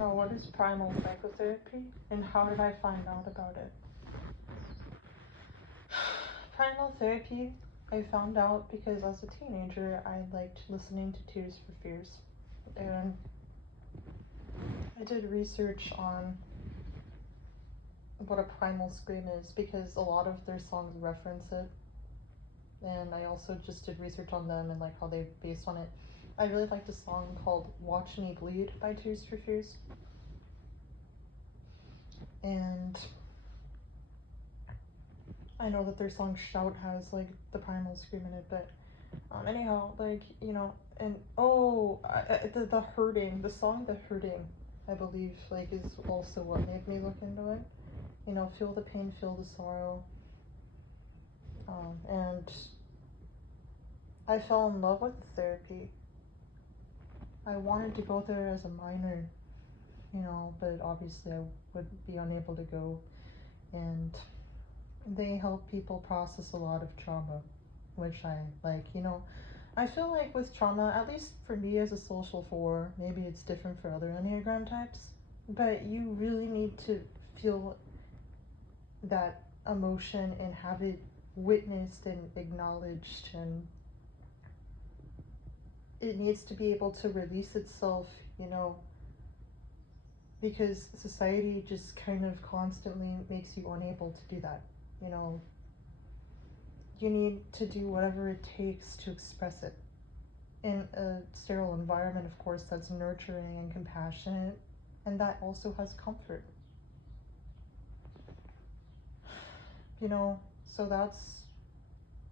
know, what is primal psychotherapy and how did I find out about it? Primal therapy, I found out because as a teenager I liked listening to Tears for Fears. And I did research on what a primal scream is because a lot of their songs reference it. And I also just did research on them and like how they based on it. I really liked a song called Watch Me Bleed by Tears for Fears. And I know that their song Shout has like the primal scream in it, but anyhow, like, you know, and the Hurting, the song The Hurting, I believe, like, is also what made me look into it. You know, feel the pain, feel the sorrow. And I fell in love with therapy. I wanted to go there as a minor, you know, but obviously I would be unable to go. And they help people process a lot of trauma, which I like, you know. I feel like with trauma, at least for me as a social 4, maybe it's different for other Enneagram types, but you really need to feel that emotion and have it witnessed and acknowledged, and it needs to be able to release itself, you know, because society just kind of constantly makes you unable to do that, you know. You need to do whatever it takes to express it in a sterile environment, of course, that's nurturing and compassionate, and that also has comfort. You know, so that's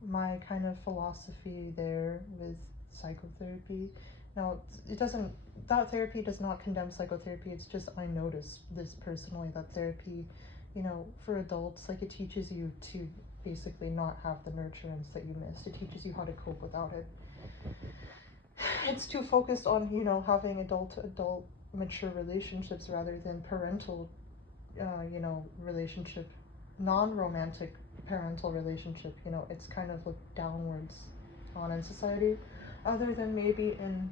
my kind of philosophy there with psychotherapy. Now, it doesn't, that therapy does not condemn psychotherapy, it's just I noticed this personally, that therapy, you know, for adults, like, it teaches you to basically not have the nurturance that you missed. It teaches you how to cope without it. It's too focused on, you know, having adult mature relationships rather than parental, you know, relationship, non-romantic parental relationship. You know, it's kind of looked downwards on in society, other than maybe in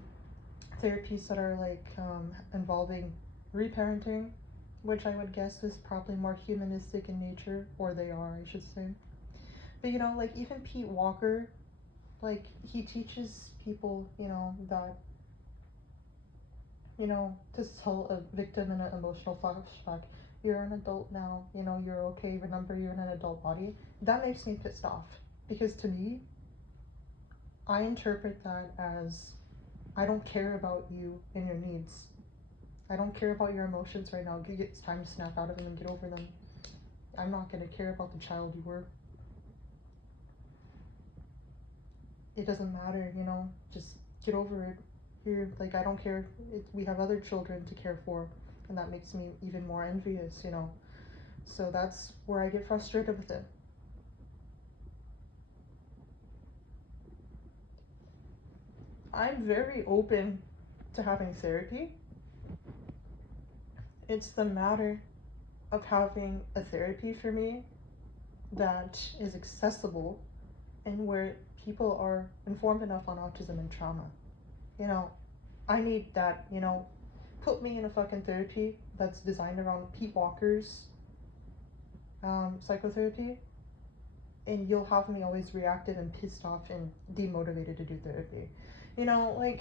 therapies that are like involving reparenting, which I would guess is probably more humanistic in nature, or they are, I should say. But you know, like even Pete Walker, like he teaches people, you know, that, you know, to tell a victim in an emotional flashback, you're an adult now, you know, you're okay, remember you're in an adult body. That makes me pissed off, because to me, I interpret that as, I don't care about you and your needs. I don't care about your emotions right now. It's time to snap out of them and get over them. I'm not going to care about the child you were. It doesn't matter, you know, just get over it. You're like, I don't care. We have other children to care for, and that makes me even more envious, you know. So that's where I get frustrated with it. I'm very open to having therapy. It's the matter of having a therapy for me that is accessible and where people are informed enough on autism and trauma. You know, I need that, you know, put me in a fucking therapy that's designed around Pete Walker's psychotherapy, and you'll have me always reactive and pissed off and demotivated to do therapy. You know, like,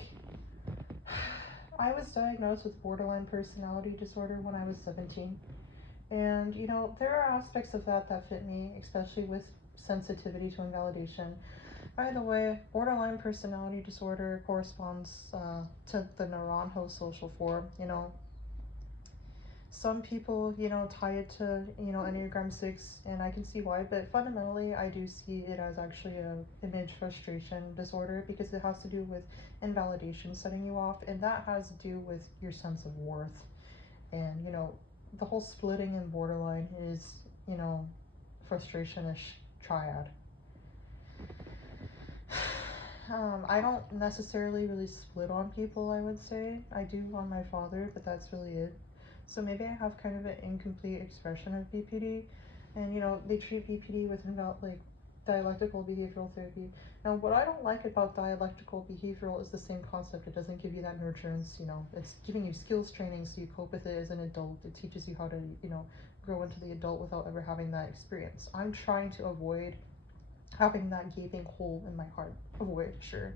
I was diagnosed with borderline personality disorder when I was 17. And, you know, there are aspects of that that fit me, especially with sensitivity to invalidation. By the way, borderline personality disorder corresponds to the Naranjo social 4. You know, some people, you know, tie it to, you know, Enneagram 6, and I can see why, but fundamentally I do see it as actually a image frustration disorder, because it has to do with invalidation setting you off, and that has to do with your sense of worth. And, you know, the whole splitting in borderline is, you know, frustration-ish triad. I don't necessarily really split on people, I would say. I do on my father, but that's really it. So maybe I have kind of an incomplete expression of BPD. And, you know, they treat BPD with dialectical behavioral therapy. Now, what I don't like about dialectical behavioral is the same concept. It doesn't give you that nurturance, you know, it's giving you skills training so you cope with it as an adult. It teaches you how to, you know, grow into the adult without ever having that experience. I'm trying to avoid having that gaping hole in my heart. Avoid, sure.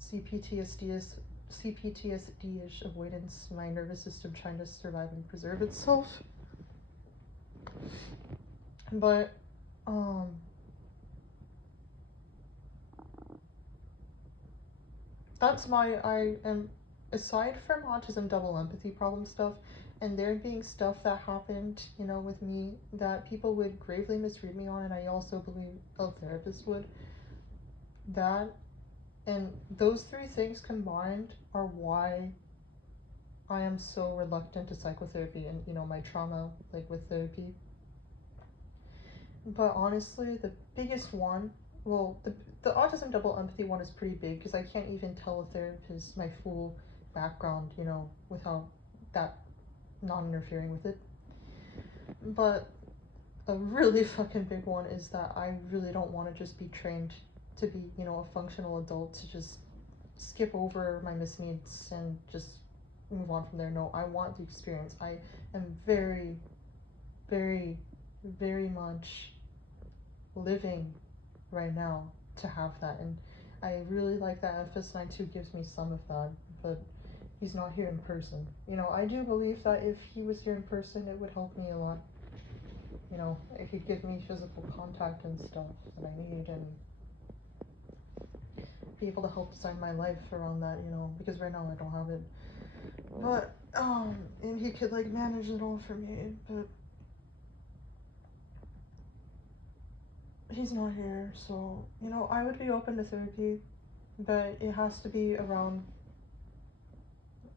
CPTSD-ish avoidance, my nervous system trying to survive and preserve itself. But, that's why I am, aside from autism double empathy problem stuff, and there being stuff that happened, you know, with me that people would gravely misread me on, and I also believe a therapist would, that and those three things combined are why I am so reluctant to psychotherapy and, you know, my trauma, like, with therapy. But honestly, the biggest one, well, the autism double empathy one is pretty big because I can't even tell a therapist my full background, you know, without that not interfering with it. But a really fucking big one is that I really don't want to just be trained to be, you know, a functional adult to just skip over my misneeds and just move on from there. No, I want the experience. I am very, very, very much living right now to have that, and I really like that FS92 gives me some of that, but he's not here in person. You know, I do believe that if he was here in person, it would help me a lot. You know, it could give me physical contact and stuff that I need, and be able to help design my life around that, you know, because right now I don't have it. But, and he could, like, manage it all for me, but he's not here, so, you know, I would be open to therapy, but it has to be around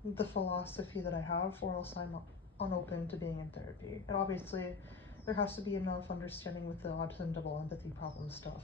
the philosophy that I have, or else I'm unopen to being in therapy. And obviously, there has to be enough understanding with the autism double empathy problem stuff.